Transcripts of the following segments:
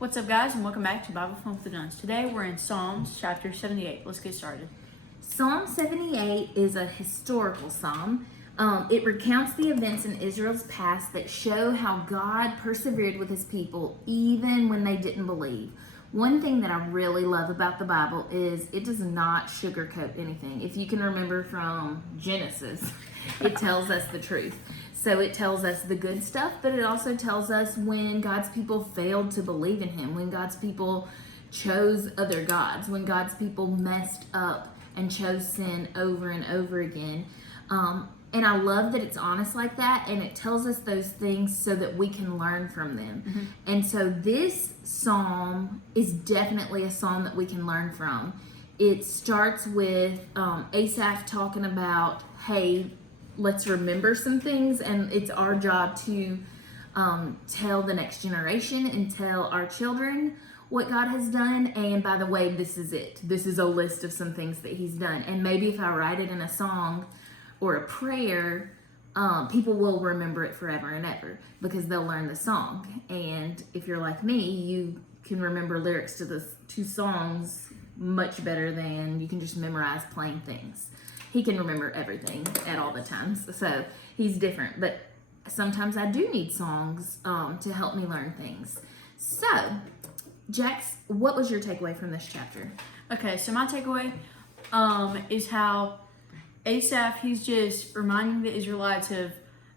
What's up, guys, and welcome back to Bible Fun with the Dunns. Today we're in Psalms chapter 78. Let's get started. Psalm 78 is a historical psalm. It recounts the events in Israel's past that show how God persevered with his people even when they didn't believe. One thing that I really love about the Bible is it does not sugarcoat anything. If you can remember from Genesis, it tells us the truth. So it tells us the good stuff, but it also tells us when God's people failed to believe in him, when God's people chose other gods, when God's people messed up and chose sin over and over again. And I love that it's honest like that, and it tells us those things so that we can learn from them. Mm-hmm. And so this psalm is definitely a psalm that we can learn from. It starts with Asaph talking about, hey, let's remember some things, and it's our job to tell the next generation and tell our children what God has done. And by the way, this is it. This is a list of some things that he's done. And maybe if I write it in a song or a prayer, people will remember it forever and ever because they'll learn the song. And if you're like me, you can remember lyrics to the two songs much better than you can just memorize plain things. He can remember everything at all the times, so he's different. But sometimes I do need songs to help me learn things. So, Jax, what was your takeaway from this chapter? Okay, so my takeaway is how Asaph, he's just reminding the Israelites of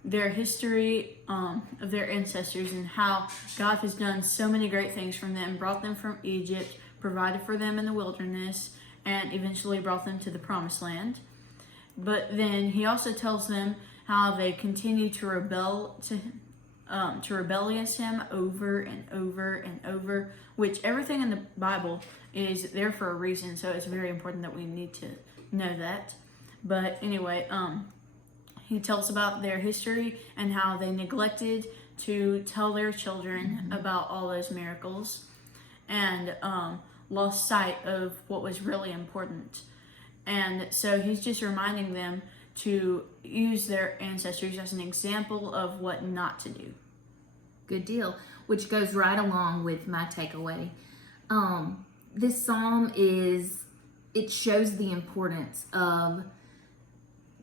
their history, of their ancestors, and how God has done so many great things from them, brought them from Egypt, provided for them in the wilderness, and eventually brought them to the promised land. But then he also tells them how they continue to rebel against him over and over and over, which everything in the Bible is there for a reason. So it's very important that we need to know that. But anyway, he tells about their history and how they neglected to tell their children about all those miracles and lost sight of what was really important. And so he's just reminding them to use their ancestors as an example of what not to do. Good deal. Which goes right along with my takeaway. This psalm it shows the importance of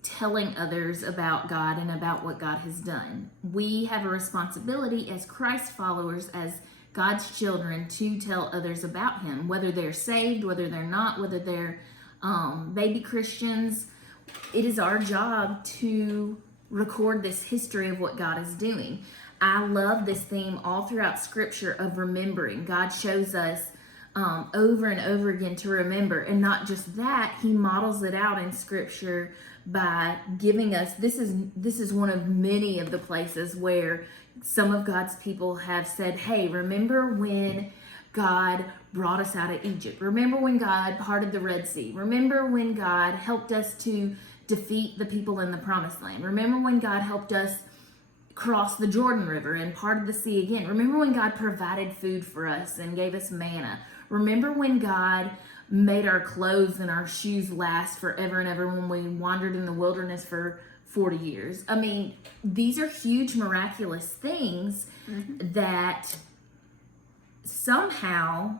telling others about God and about what God has done. We have a responsibility as Christ followers, as God's children, to tell others about him, whether they're saved, whether they're not, whether they're baby Christians. It is our job to record this history of what God is doing. I love this theme all throughout Scripture of remembering. God shows us over and over again to remember, and not just that, he models it out in Scripture by giving us, this is one of many of the places where some of God's people have said, hey, remember when God brought us out of Egypt. Remember when God parted the Red Sea. Remember when God helped us to defeat the people in the Promised Land. Remember when God helped us cross the Jordan River and parted the sea again. Remember when God provided food for us and gave us manna. Remember when God made our clothes and our shoes last forever and ever when we wandered in the wilderness for 40 years. I mean, these are huge, miraculous things that somehow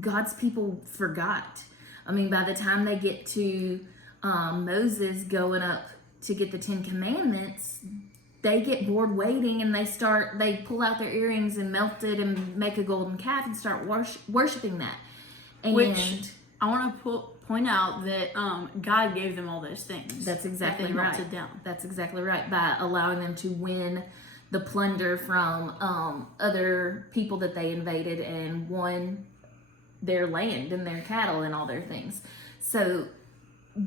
God's people forgot. I mean, by the time they get to Moses going up to get the 10 Commandments, they get bored waiting, and they pull out their earrings and melt it and make a golden calf and start worshiping that. And which I want to point out that God gave them all those things. That's exactly that they right. melted down. That's exactly right. By allowing them to win the plunder from other people that they invaded and won their land and their cattle and all their things. So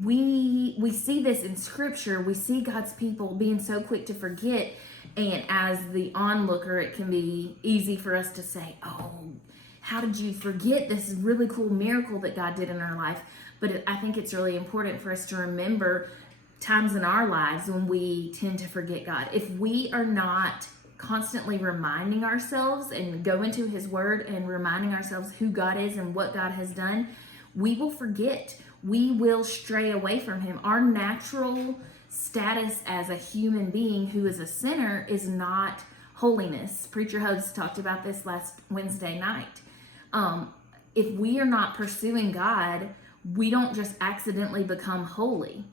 we see this in Scripture. We see God's people being so quick to forget, and as the onlooker, it can be easy for us to say, oh, how did you forget this really cool miracle that God did in our life? But I think it's really important for us to remember times in our lives when we tend to forget God. If we are not constantly reminding ourselves and go into his word and reminding ourselves who God is and what God has done, we will forget. We will stray away from him. Our natural status as a human being who is a sinner is not holiness. Preacher Host talked about this last Wednesday night. If we are not pursuing God, we don't just accidentally become holy.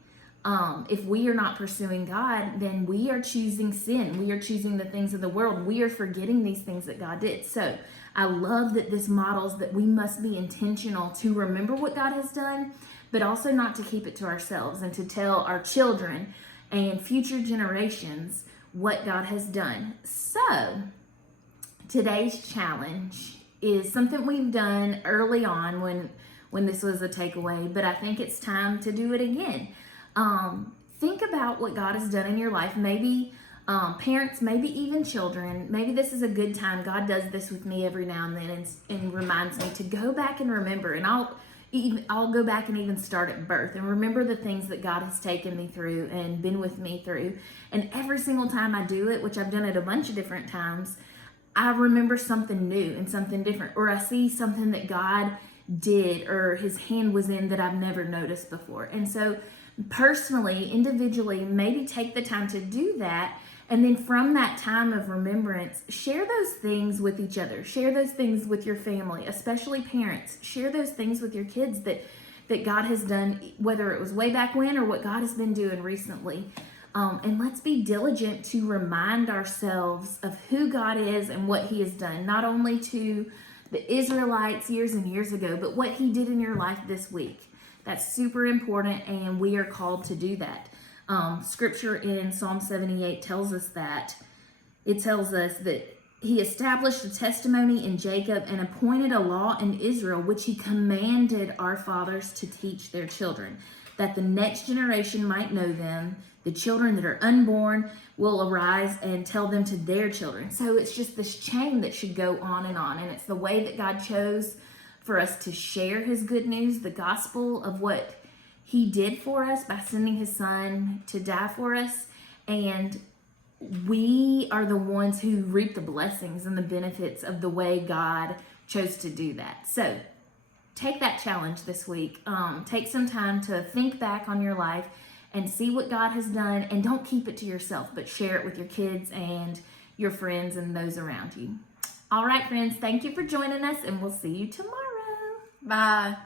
If we are not pursuing God, then we are choosing sin. We are choosing the things of the world. We are forgetting these things that God did. So I love that this models that we must be intentional to remember what God has done, but also not to keep it to ourselves, and to tell our children and future generations what God has done. So today's challenge is something we've done early on when this was a takeaway, but I think it's time to do it again. Think about what God has done in your life. Maybe parents, maybe even children. Maybe this is a good time. God does this with me every now and then, and reminds me to go back and remember. And I'll go back and even start at birth and remember the things that God has taken me through and been with me through. And every single time I do it, which I've done it a bunch of different times, I remember something new and something different, or I see something that God did or his hand was in that I've never noticed before. And so personally, individually, maybe take the time to do that. And then from that time of remembrance, share those things with each other. Share those things with your family, especially parents. Share those things with your kids that God has done, whether it was way back when or what God has been doing recently. And let's be diligent to remind ourselves of who God is and what he has done, not only to the Israelites years and years ago, but what he did in your life this week. That's super important, and we are called to do that. Scripture in Psalm 78 tells us that. It tells us that he established a testimony in Jacob and appointed a law in Israel, which he commanded our fathers to teach their children, that the next generation might know them. The children that are unborn will arise and tell them to their children. So it's just this chain that should go on, and it's the way that God chose for us to share his good news, the gospel of what he did for us by sending his son to die for us. And we are the ones who reap the blessings and the benefits of the way God chose to do that. So take that challenge this week. Take some time to think back on your life and see what God has done, and don't keep it to yourself, but share it with your kids and your friends and those around you. All right, friends, thank you for joining us, and we'll see you tomorrow. Bye.